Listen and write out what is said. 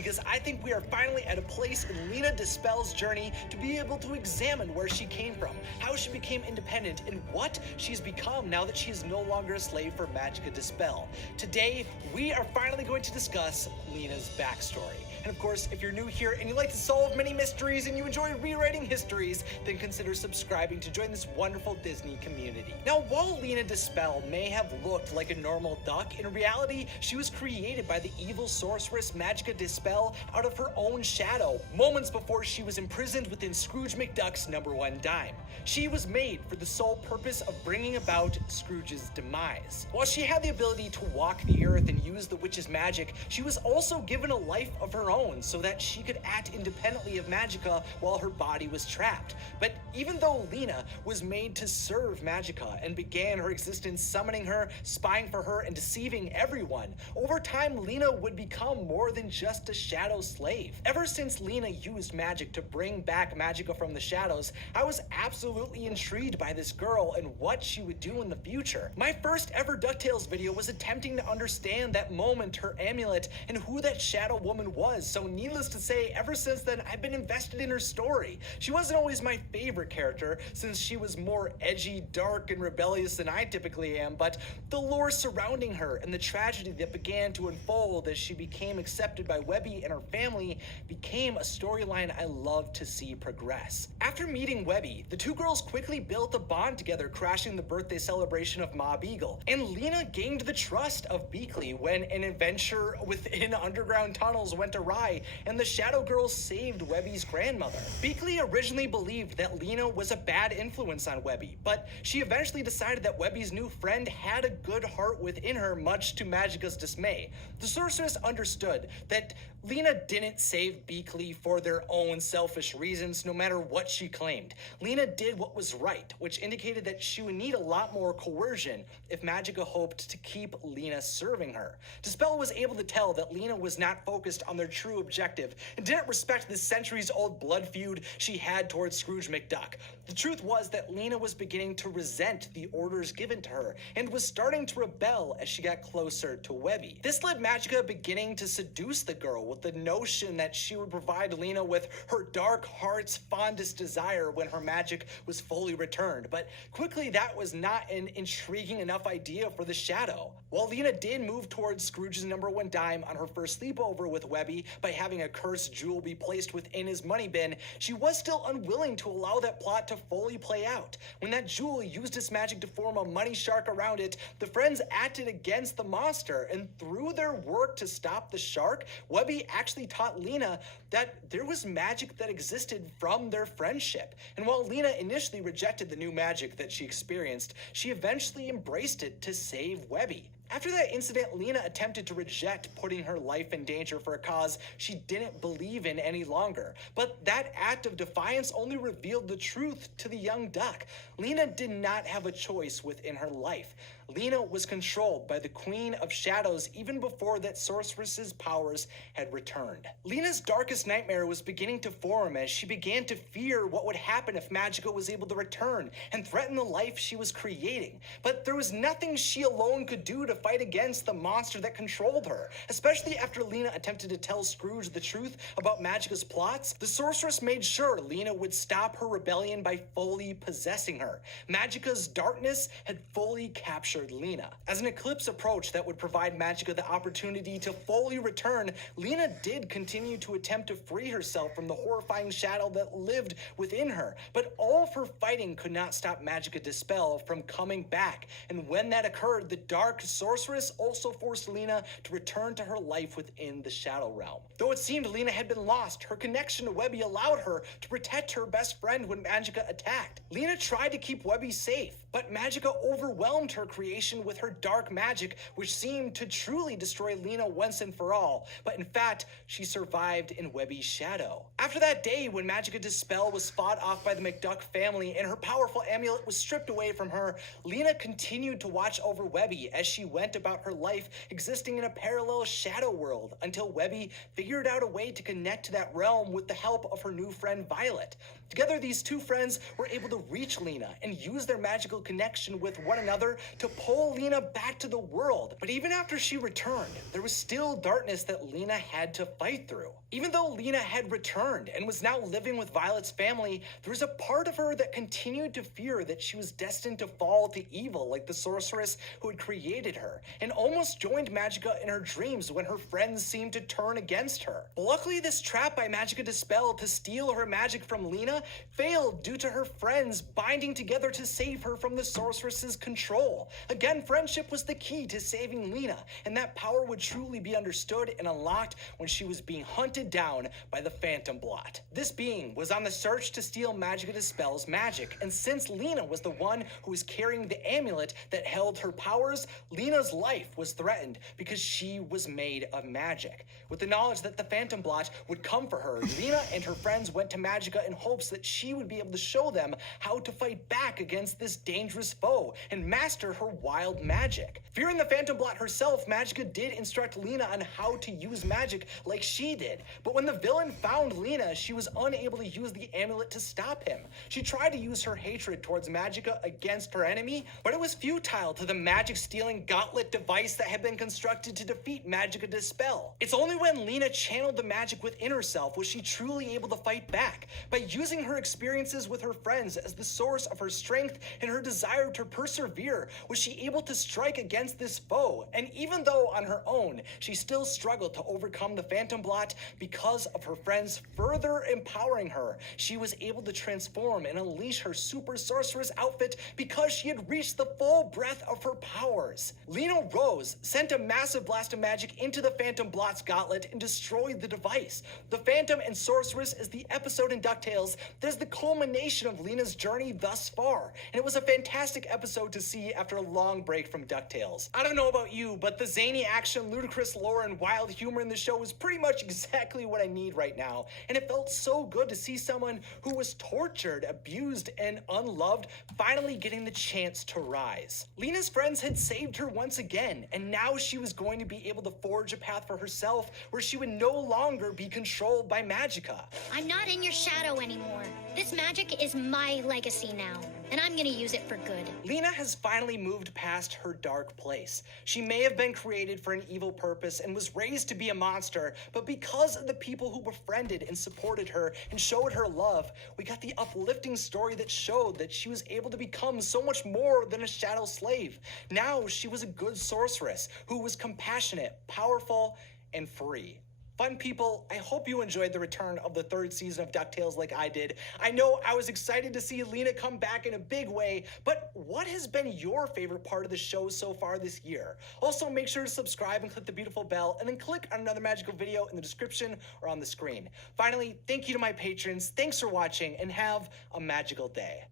because I think we are finally at a place in Lena Dispel's journey to be able to examine where she came from, how she became independent, and what she's become now that she is no longer a slave for Magica Dispel. Today, we are finally going to discuss Lena's backstory. And of course, if you're new here and you like to solve many mysteries and you enjoy rewriting histories, then consider subscribing to join this wonderful Disney community. Now, while Lena Dispel may have looked like a normal duck, in reality, she was created by the evil sorceress Magica Dispel out of her own shadow, moments before she was imprisoned within Scrooge McDuck's #1 dime. She was made for the sole purpose of bringing about Scrooge's demise. While she had the ability to walk the earth and use the witch's magic, she was also given a life of her own so that she could act independently of Magica while her body was trapped. But even though Lena was made to serve Magica and began her existence summoning her, spying for her, and deceiving everyone, over time Lena would become more than just a shadow slave. Ever since Lena used magic to bring back Magica from the shadows, I was absolutely intrigued by this girl and what she would do in the future. My first ever DuckTales video was attempting to understand that moment, her amulet, and who that shadow woman was. So needless to say, ever since then, I've been invested in her story. She wasn't always my favorite character, since she was more edgy, dark, and rebellious than I typically am, but the lore surrounding her and the tragedy that began to unfold as she became accepted by Webby and her family became a storyline I love to see progress. After meeting Webby, the two girls quickly built a bond together, crashing the birthday celebration of Ma Beagle, and Lena gained the trust of Beakley when an adventure within underground tunnels went awry and the Shadow Girls saved Webby's grandmother. Beakley originally believed that Lena was a bad influence on Webby, but she eventually decided that Webby's new friend had a good heart within her, much to Magica's dismay. The sorceress understood that Lena didn't save Beakley for their own selfish reasons, no matter what she claimed. Lena did what was right, which indicated that she would need a lot more coercion if Magica hoped to keep Lena serving her. Dispel was able to tell that Lena was not focused on their true objective and didn't respect the centuries-old blood feud she had towards Scrooge McDuck. The truth was that Lena was beginning to resent the orders given to her and was starting to rebel as she got closer to Webby. This led Magica beginning to seduce the girl with the notion that she would provide Lena with her dark heart's fondest desire when her magic was fully returned. But quickly, that was not an intriguing enough idea for the Shadow. While Lena did move towards Scrooge's #1 dime on her first sleepover with Webby by having a cursed jewel be placed within his money bin, she was still unwilling to allow that plot to fully play out. When that jewel used its magic to form a money shark around it, the friends acted against the monster, and through their work to stop the shark, Webby actually taught Lena that there was magic that existed from their friendship. And while Lena initially rejected the new magic that she experienced, she eventually embraced it to save Webby. After that incident, Lena attempted to reject putting her life in danger for a cause she didn't believe in any longer. But that act of defiance only revealed the truth to the young duck. Lena did not have a choice within her life. Lena was controlled by the Queen of Shadows even before that sorceress's powers had returned. Lena's darkest nightmare was beginning to form as she began to fear what would happen if Magica was able to return and threaten the life she was creating. But there was nothing she alone could do to fight against the monster that controlled her, especially after Lena attempted to tell Scrooge the truth about Magica's plots. The sorceress made sure Lena would stop her rebellion by fully possessing her. Magica's darkness had fully captured Lena. As an eclipse approached that would provide Magica the opportunity to fully return, Lena did continue to attempt to free herself from the horrifying shadow that lived within her, but all of her fighting could not stop Magica Dispel from coming back, and when that occurred, the dark sorceress also forced Lena to return to her life within the Shadow Realm. Though it seemed Lena had been lost, her connection to Webby allowed her to protect her best friend when Magica attacked. Lena tried to keep Webby safe, but Magica overwhelmed her creation with her dark magic, which seemed to truly destroy Lena once and for all. But in fact, she survived in Webby's shadow. After that day, when Magica Dispel was fought off by the McDuck family and her powerful amulet was stripped away from her, Lena continued to watch over Webby as she went about her life existing in a parallel shadow world until Webby figured out a way to connect to that realm with the help of her new friend Violet. Together, these two friends were able to reach Lena and use their magical connection with one another to pull Lena back to the world. But even after she returned, there was still darkness that Lena had to fight through. Even though Lena had returned and was now living with Violet's family, there was a part of her that continued to fear that she was destined to fall to evil like the sorceress who had created her, and almost joined Magica in her dreams when her friends seemed to turn against her. But luckily, this trap by Magica De Spell to steal her magic from Lena failed due to her friends binding together to save her from the sorceress's control. Again, friendship was the key to saving Lena, and that power would truly be understood and unlocked when she was being hunted down by the Phantom Blot. This being was on the search to steal Magica De Spell's magic, and since Lena was the one who was carrying the amulet that held her powers, Lena's life was threatened because she was made of magic. With the knowledge that the Phantom Blot would come for her, Lena and her friends went to Magica in hopes that she would be able to show them how to fight back against this dangerous foe and master her wild magic. Fearing the Phantom Blot herself, Magica did instruct Lena on how to use magic like she did. But when the villain found Lena, she was unable to use the amulet to stop him. She tried to use her hatred towards Magica against her enemy, but it was futile to the magic-stealing gauntlet device that had been constructed to defeat Magica De Spell. It's only when Lena channeled the magic within herself was she truly able to fight back. By using her experiences with her friends as the source of her strength and her desire to persevere, was she able to strike against this foe. And even though on her own, she still struggled to overcome the Phantom Blot, because of her friends further empowering her, she was able to transform and unleash her super sorceress outfit because she had reached the full breadth of her powers. Lena Rose sent a massive blast of magic into the Phantom Blot's gauntlet and destroyed the device. The Phantom and Sorceress is the episode in DuckTales that is the culmination of Lena's journey thus far, and it was a fantastic episode to see after a long break from DuckTales. I don't know about you, but the zany action, ludicrous lore, and wild humor in the show is pretty much exactly what I need right now, and it felt so good to see someone who was tortured, abused, and unloved finally getting the chance to rise. Lena's friends had saved her once again, and now she was going to be able to forge a path for herself where she would no longer be controlled by Magica. I'm not in your shadow anymore. This magic is my legacy now, and I'm gonna use it for good. Lena has finally moved past her dark place. She may have been created for an evil purpose and was raised to be a monster, but because of the people who befriended and supported her and showed her love, we got the uplifting story that showed that she was able to become so much more than a shadow slave. Now she was a good sorceress who was compassionate, powerful, and free. Fun people, I hope you enjoyed the return of the third season of DuckTales like I did. I know I was excited to see Lena come back in a big way, but what has been your favorite part of the show so far this year? Also, make sure to subscribe and click the beautiful bell, and then click on another magical video in the description or on the screen. Finally, thank you to my patrons, thanks for watching, and have a magical day.